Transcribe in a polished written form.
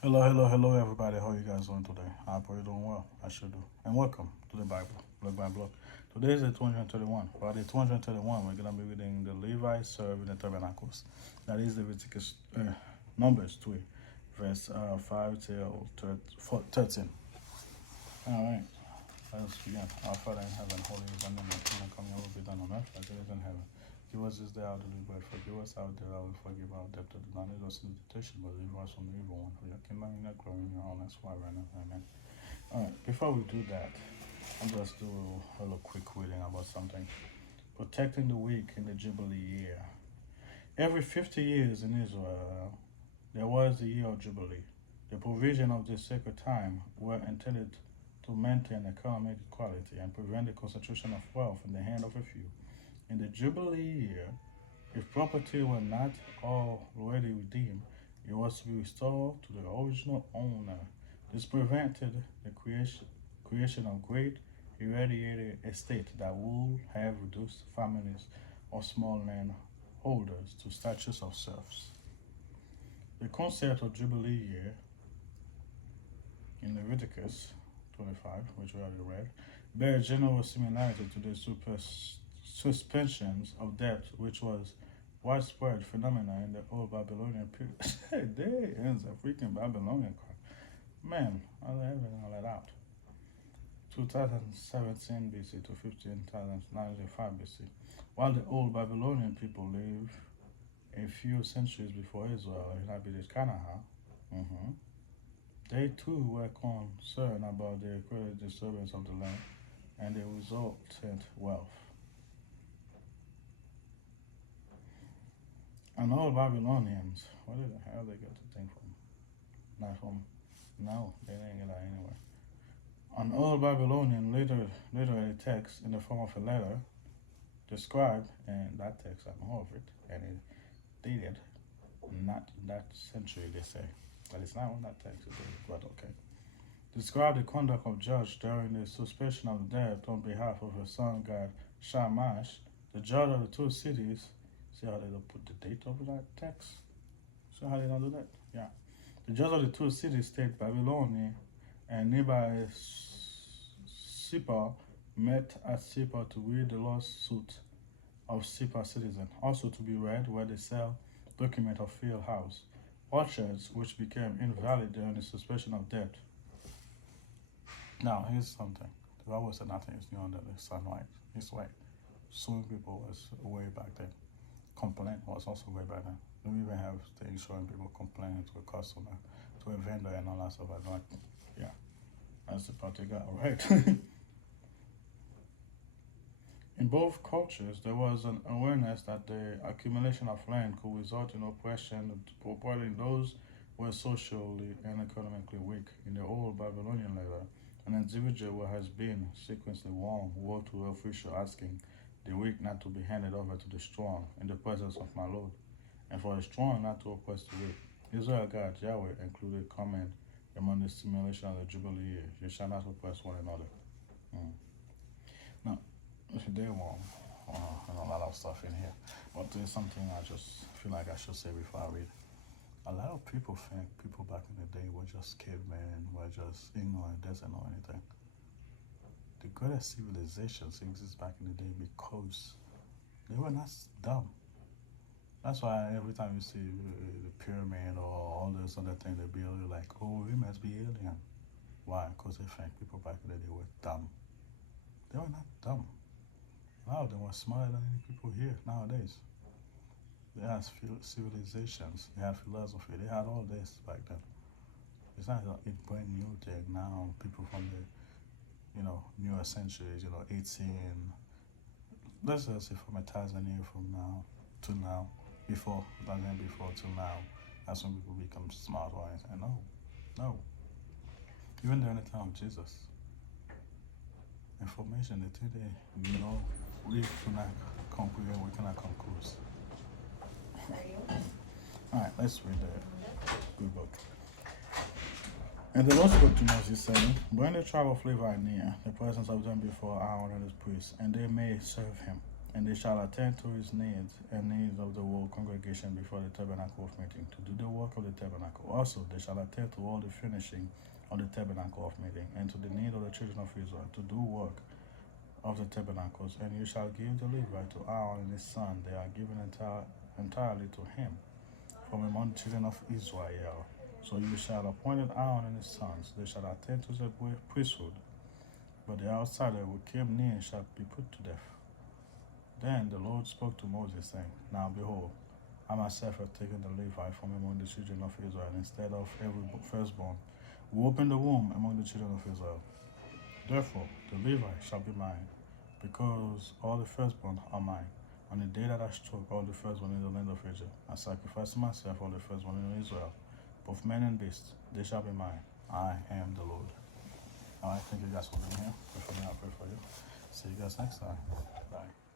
Hello, hello, hello, everybody. How you guys doing today? I pray you're doing well. I sure do. And welcome to the Bible, Block by Block. Today is the 231. For the 231, we're going to be reading the Levi serve in the tabernacles. That is Leviticus, Numbers 3, verse 5 till 13. All right, let's begin. Our Father in heaven, holy is thy name, thy kingdom come, your will be done on earth as it is in heaven. Give us this day our daily bread. Forgive us our debt, I will forgive our debtors. Do not lead us into temptation, but deliver us from the evil one. For your kingdom and your glory and your honor is forever and ever. Amen. All right, before we do that, I'll just do a little quick reading about something. Protecting the weak in the Jubilee year. Every 50 years in Israel, there was the year of Jubilee. The provision of this sacred time were intended to maintain economic equality and prevent the concentration of wealth in the hand of a few. In the Jubilee year, if property were not already redeemed, it was to be restored to the original owner. This prevented the creation of great irradiated estates that would have reduced families or small landholders to status of serfs. The concept of Jubilee year in Leviticus 25, which we already read, bears general similarity to the suspensions of debt, which was widespread phenomena in the old Babylonian period. Hey, there ends a freaking Babylonian crap. Man, I haven't all that out. 2017 BC to 15,905 BC. While the old Babylonian people lived a few centuries before Israel inhabited Canaan, they too were concerned about the great disturbance of the land and the resultant wealth. And all Babylonians, where did the hell they get the thing from? Not from, no, they didn't get that anywhere. An old Babylonian literary text in the form of a letter described, and that text I know of it, and it dated not in that century, they say. But it's not on that text, but okay. Describe the conduct of judge during the suspension of the debt on behalf of her son god Shamash, the judge of the two cities. See how they don't put the date over that text? See how they don't do that? Yeah. The judge of the two cities, state Babylonia and nearby Sipa, met at Sipa to read the lawsuit of Sipa citizens, also to be read where they sell document of field house, orchards which became invalid during the suspension of debt. Now, here's something. The Bible said nothing is new under the sunlight. It's like suing people was way back then. Complaint was also way back then. We even have things showing people complaining to a customer, to a vendor, and all that stuff. I like, yeah, that's the part they got, all right. In both cultures, there was an awareness that the accumulation of land could result in oppression, purporting those who were socially and economically weak. In the old Babylonian letter, an individual who has been sequentially wrong wrote to an official asking the weak not to be handed over to the strong in the presence of my Lord, and for the strong not to oppress the weak. Israel God Yahweh included command among the stimulation of the Jubilee year. You shall not oppress one another. Mm. Now, they're wrong. And a lot of stuff in here. But there's something I just feel like I should say before I read. A lot of people think people back in the day were just cavemen, were just ignorant, doesn't know anything. The greatest civilizations exist back in the day because they were not dumb. That's why every time you see the pyramid or all those other things they build, you're like, oh, we must be alien. Why? Because they think people back in the day were dumb. They were not dumb. A lot of them were smarter than any people here nowadays. They had civilizations, they had philosophy, they had all this back then. It's not a brand new thing now. People from the newer centuries, 18, let's just say from a thousand years from now to now, before, before to now, that's when people become smart or anything. No, no. Even during the time of Jesus, information that today, we cannot comprehend, we cannot come close. All right, let's read the good book. And the Lord spoke to Moses, saying, bring the tribe of Levi near the presence of them before Aaron and his priests, and they may serve him. And they shall attend to his needs and needs of the whole congregation before the tabernacle of meeting, to do the work of the tabernacle. Also, they shall attend to all the finishing of the tabernacle of meeting, and to the need of the children of Israel, to do work of the tabernacles. And you shall give the Levi to Aaron and his son. They are given entirely to him from among the children of Israel. So you shall appoint Aaron and his sons. They shall attend to the priesthood, but the outsider who came near shall be put to death. Then the Lord spoke to Moses, saying, Now behold, I myself have taken the Levi from among the children of Israel, instead of every firstborn who opened the womb among the children of Israel. Therefore the Levi shall be mine, because all the firstborn are mine. On the day that I struck all the firstborn in the land of Egypt, I sacrificed to myself all the firstborn in Israel, both men and beasts. They shall be mine. I am the Lord. All right, thank you guys for being here. Pray for me, I pray for you. See you guys next time. Bye.